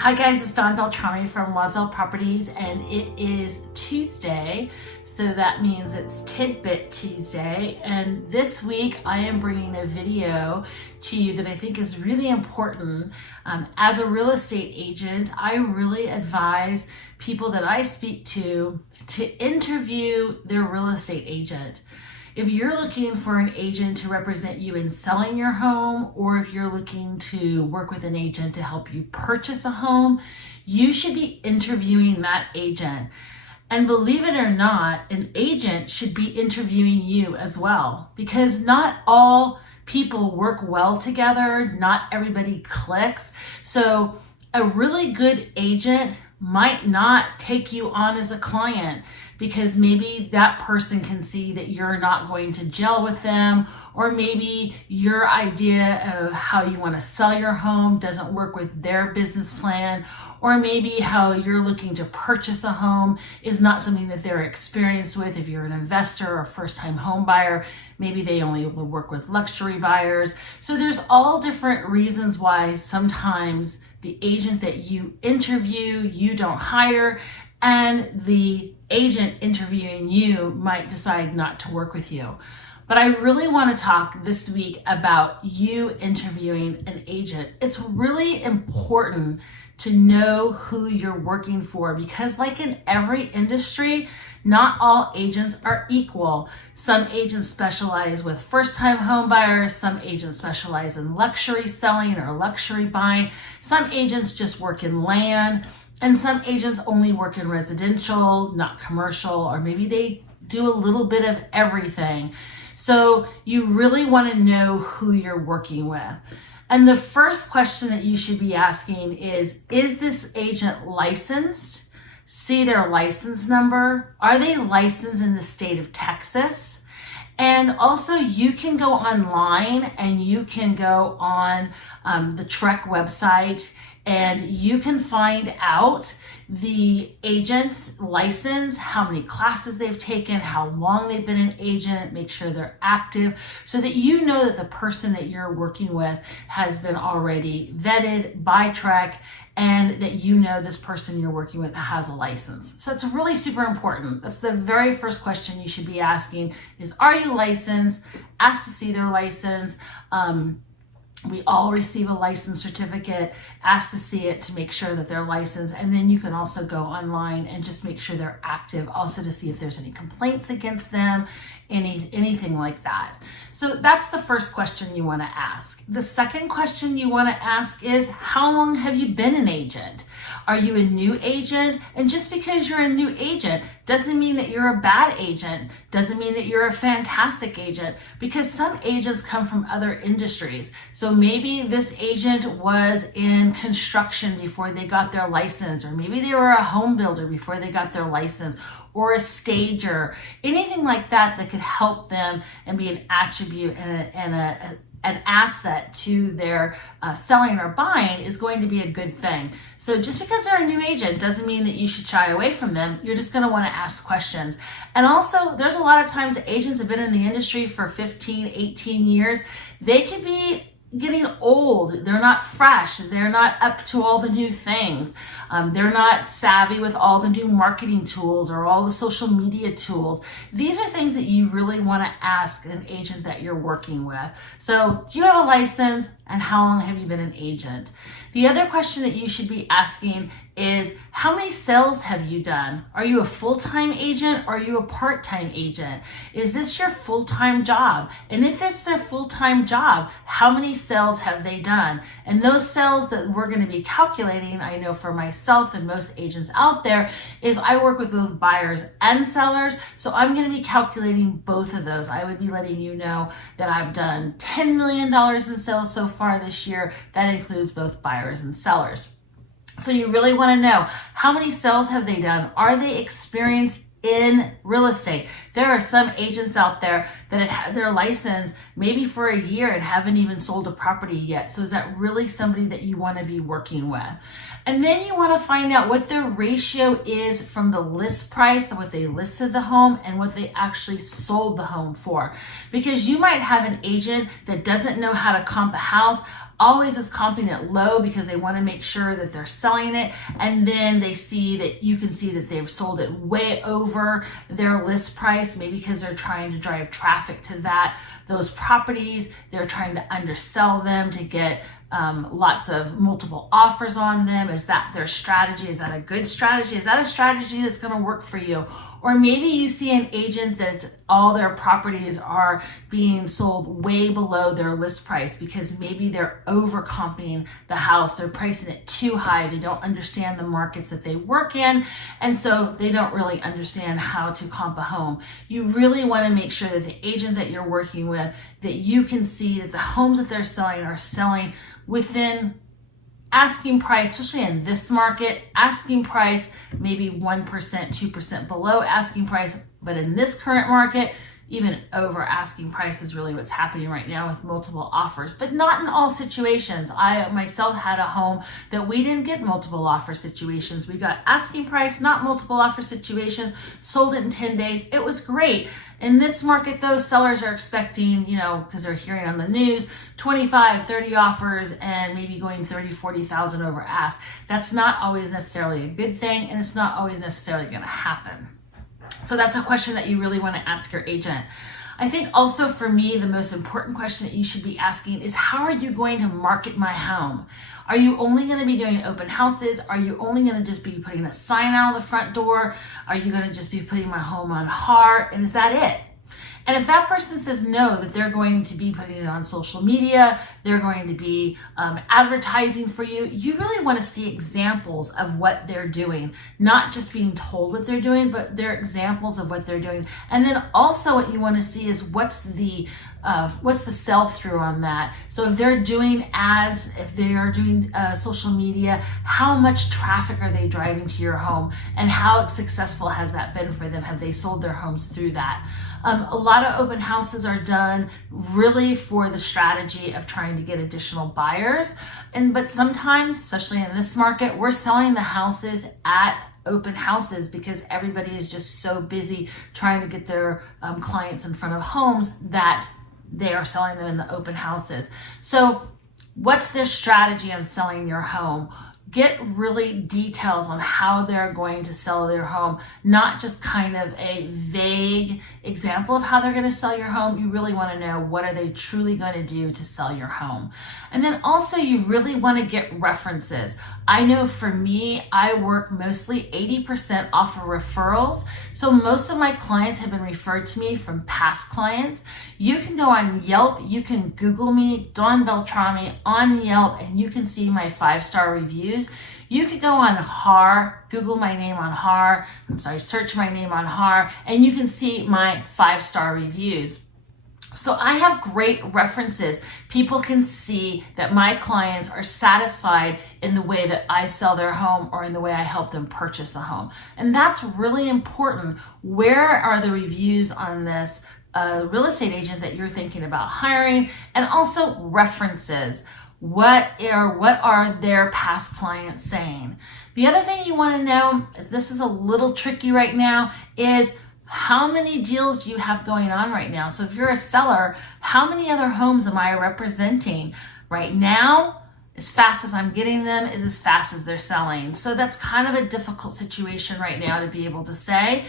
Hi guys, it's Beltrami from Wazell Properties, and it is Tuesday, so that means it's Tidbit Tuesday. And this week I am bringing a video to you that I think is really important. As a real estate agent, I really advise people that I speak to interview their real estate agent. If you're looking for an agent to represent you in selling your home, or if you're looking to work with an agent to help you purchase a home, you should be interviewing that agent. And believe it or not, an agent should be interviewing you as well, because not all people work well together. Not everybody clicks. So a really good agent might not take you on as a client because maybe that person can see that you're not going to gel with them, or maybe your idea of how you want to sell your home doesn't work with their business plan, or maybe how you're looking to purchase a home is not something that they're experienced with. If you're an investor or first-time home buyer, maybe they only work with luxury buyers. So there's all different reasons why sometimes the agent that you interview, you don't hire, and the agent interviewing you might decide not to work with you. But I really want to talk this week about you interviewing an agent. It's really important to know who you're working for, because like in every industry, not all agents are equal. Some agents specialize with first-time home buyers, some agents specialize in luxury selling or luxury buying, some agents just work in land, and some agents only work in residential, not commercial, or maybe they do a little bit of everything. So you really want to know who you're working with. And the first question that you should be asking is this agent licensed? See their license number. Are they licensed in the state of Texas? And also you can go online and you can go on the TREC website, and you can find out the agent's license, how many classes they've taken, how long they've been an agent, make sure they're active, so that you know that the person that you're working with has been already vetted by TREC, and that you know this person you're working with has a license. So it's really super important. That's the very first question you should be asking is, are you licensed? Ask to see their license. We all receive a license certificate. Ask to see it to make sure that they're licensed. And then you can also go online and just make sure they're active, also to see if there's any complaints against them, anything like that. So that's the first question you want to ask. The second question you want to ask is, how long have you been an agent? Are you a new agent? And just because you're a new agent doesn't mean that you're a bad agent, doesn't mean that you're a fantastic agent, because some agents come from other industries. So maybe this agent was in construction before they got their license, or maybe they were a home builder before they got their license, or a stager, anything like that that could help them and be an attribute and an asset to their selling or buying is going to be a good thing. So just because they're a new agent doesn't mean that you should shy away from them. You're just going to want to ask questions. And also, there's a lot of times agents have been in the industry for 15, 18 years. They could be getting old. They're not fresh. They're not up to all the new things. They're not savvy with all the new marketing tools or all the social media tools. These are things that you really want to ask an agent that you're working with. So, do you have a license, and how long have you been an agent? The other question that you should be asking is, how many sales have you done? Are you a full-time agent, or are you a part-time agent? Is this your full-time job? And if it's their full-time job, how many sales have they done? And those sales that we're going to be calculating, I know for myself and most agents out there, is I work with both buyers and sellers. So I'm going to be calculating both of those. I would be letting you know that I've done $10 million in sales so far this year. That includes both buyers and sellers. So you really want to know, how many sales have they done? Are they experienced in real estate? There are some agents out there that have had their license maybe for a year and haven't even sold a property yet. So is that really somebody that you want to be working with? And then you want to find out what their ratio is from the list price, what they listed the home, and what they actually sold the home for. Because you might have an agent that doesn't know how to comp a house, always is comping it low because they want to make sure that they're selling it, and then they see that you can see that they've sold it way over their list price, maybe because they're trying to drive traffic to those properties. They're trying to undersell them to get lots of multiple offers on them. Is that their strategy? Is that a good strategy? Is that a strategy that's going to work for you? Or maybe you see an agent that all their properties are being sold way below their list price because maybe they're overcomping the house. They're pricing it too high. They don't understand the markets that they work in, and so they don't really understand how to comp a home. You really want to make sure that the agent that you're working with, that you can see that the homes that they're selling are selling within asking price, especially in this market, asking price maybe 1%, 2% below asking price, but in this current market, even over asking price is really what's happening right now with multiple offers, but not in all situations. I myself had a home that we didn't get multiple offer situations. We got asking price, not multiple offer situations, sold it in 10 days. It was great. In this market, those sellers are expecting, because they're hearing on the news, 25, 30 offers and maybe going 30, 40,000 over ask. That's not always necessarily a good thing, and it's not always necessarily going to happen. So that's a question that you really want to ask your agent. I think also for me, the most important question that you should be asking is, how are you going to market my home? Are you only going to be doing open houses? Are you only going to just be putting a sign out of the front door? Are you going to just be putting my home on HAR? And is that it? And if that person says no, that they're going to be putting it on social media, they're going to be advertising for you, you really want to see examples of what they're doing, not just being told what they're doing, but they're examples of what they're doing. And then also what you want to see is what's the sell-through on that. So if they're doing ads, if they are doing social media, how much traffic are they driving to your home, and how successful has that been for them? Have they sold their homes through that? A lot of open houses are done really for the strategy of trying to get additional buyers. But sometimes, especially in this market, we're selling the houses at open houses because everybody is just so busy trying to get their clients in front of homes that they are selling them in the open houses. So what's their strategy on selling your home? Get really details on how they're going to sell their home, not just kind of a vague example of how they're going to sell your home. You really want to know, what are they truly going to do to sell your home? And then also you really want to get references. I know for me, I work mostly 80% off of referrals. So most of my clients have been referred to me from past clients. You can go on Yelp, you can Google me, Dawn Beltrami on Yelp, and you can see my 5-star reviews. You could go on HAR, Google my name on HAR, search my name on HAR, and you can see my 5-star reviews. So I have great references. People can see that my clients are satisfied in the way that I sell their home or in the way I help them purchase a home. And that's really important. Where are the reviews on this real estate agent that you're thinking about hiring? And also references. What are their past clients saying? The other thing you want to know, is this is a little tricky right now, is how many deals do you have going on right now? So if you're a seller, how many other homes am I representing right now? As fast as I'm getting them is as fast as they're selling. So that's kind of a difficult situation right now to be able to say.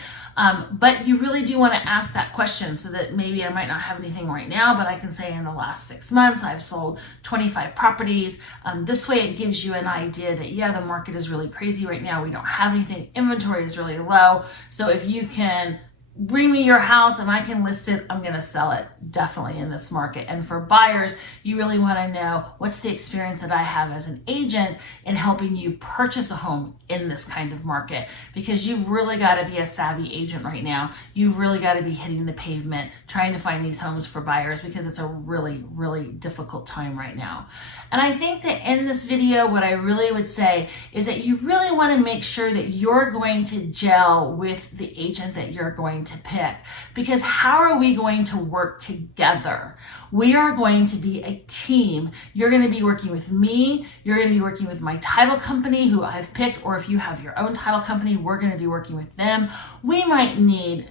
But you really do want to ask that question, so that maybe I might not have anything right now, but I can say in the last 6 months, I've sold 25 properties. This way it gives you an idea that, yeah, the market is really crazy right now. We don't have anything. Inventory is really low. So if you can bring me your house and I can list it, I'm going to sell it definitely in this market. And for buyers, you really want to know, what's the experience that I have as an agent in helping you purchase a home in this kind of market? Because you've really got to be a savvy agent right now. You've really got to be hitting the pavement trying to find these homes for buyers, because it's a really, really difficult time right now. And I think to end this video, what I really would say is that you really want to make sure that you're going to gel with the agent that you're going to pick, because how are we going to work together? We are going to be a team. You're going to be working with me. You're going to be working with my title company who I've picked, or if you have your own title company, we're going to be working with them. We might need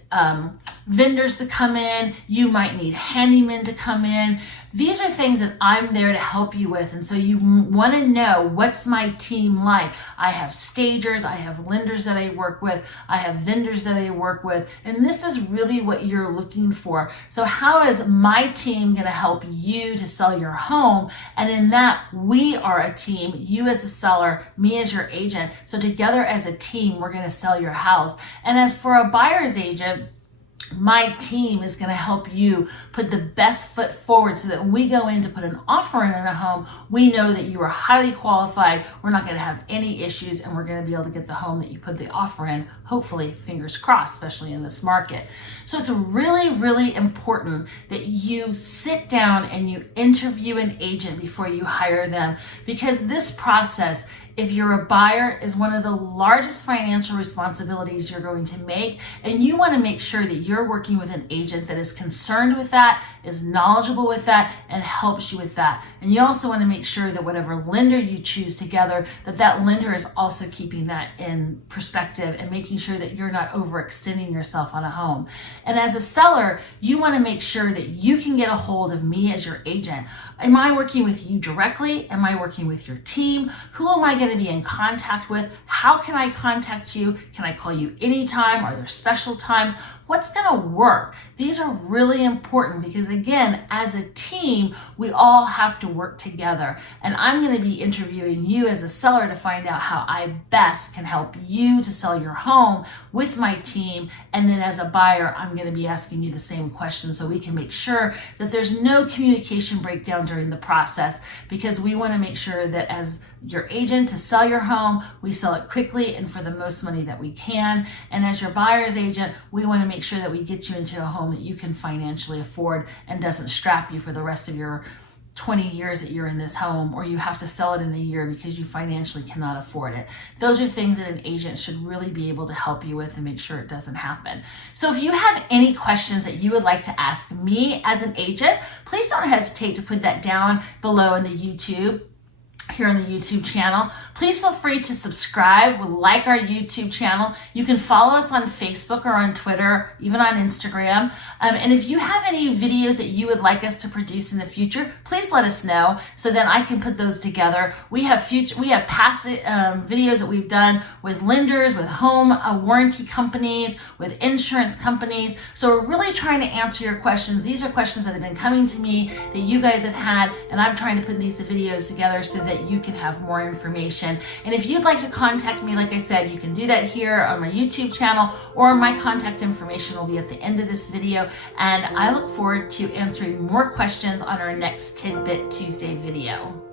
vendors to come in. You might need handymen to come in. These are things that I'm there to help you with. And so you want to know, what's my team like? I have stagers, I have lenders that I work with, I have vendors that I work with, and this is really what you're looking for. So how is my team going to help you to sell your home? And in that, we are a team, you as the seller, me as your agent. So together as a team, we're going to sell your house. And as for a buyer's agent, my team is going to help you put the best foot forward so that when we go in to put an offer in a home, we know that you are highly qualified, we're not going to have any issues, and we're going to be able to get the home that you put the offer in, hopefully, fingers crossed, especially in this market. So it's really, really important that you sit down and you interview an agent before you hire them, because this process, if you're a buyer, is one of the largest financial responsibilities you're going to make. And you want to make sure that you're working with an agent that is concerned with that, is knowledgeable with that, and helps you with that. And you also want to make sure that whatever lender you choose together, that lender is also keeping that in perspective and making sure that you're not overextending yourself on a home. And as a seller, you want to make sure that you can get a hold of me as your agent. Am I working with you directly? Am I working with your team? Who am I going to be in contact with? How can I contact you? Can I call you anytime? Are there special times? What's going to work? These are really important because, again, as a team, we all have to work together. And I'm going to be interviewing you as a seller to find out how I best can help you to sell your home with my team. And then as a buyer, I'm going to be asking you the same questions so we can make sure that there's no communication breakdown during the process, because we want to make sure that as your agent to sell your home, we sell it quickly and for the most money that we can. And as your buyer's agent, we want to make sure that we get you into a home that you can financially afford and doesn't strap you for the rest of your 20 years that you're in this home, or you have to sell it in a year because you financially cannot afford it. Those are things that an agent should really be able to help you with and make sure it doesn't happen. So if you have any questions that you would like to ask me as an agent, please don't hesitate to put that down below in the YouTube. Here on the YouTube channel. Please feel free to subscribe, like our YouTube channel. You can follow us on Facebook or on Twitter, even on Instagram. And if you have any videos that you would like us to produce in the future, please let us know so that I can put those together. We have past videos that we've done with lenders, with home warranty companies, with insurance companies. So we're really trying to answer your questions. These are questions that have been coming to me that you guys have had, and I'm trying to put these videos together so that you can have more information. And if you'd like to contact me, like I said, you can do that here on my YouTube channel, or my contact information will be at the end of this video. And I look forward to answering more questions on our next Tidbit Tuesday video.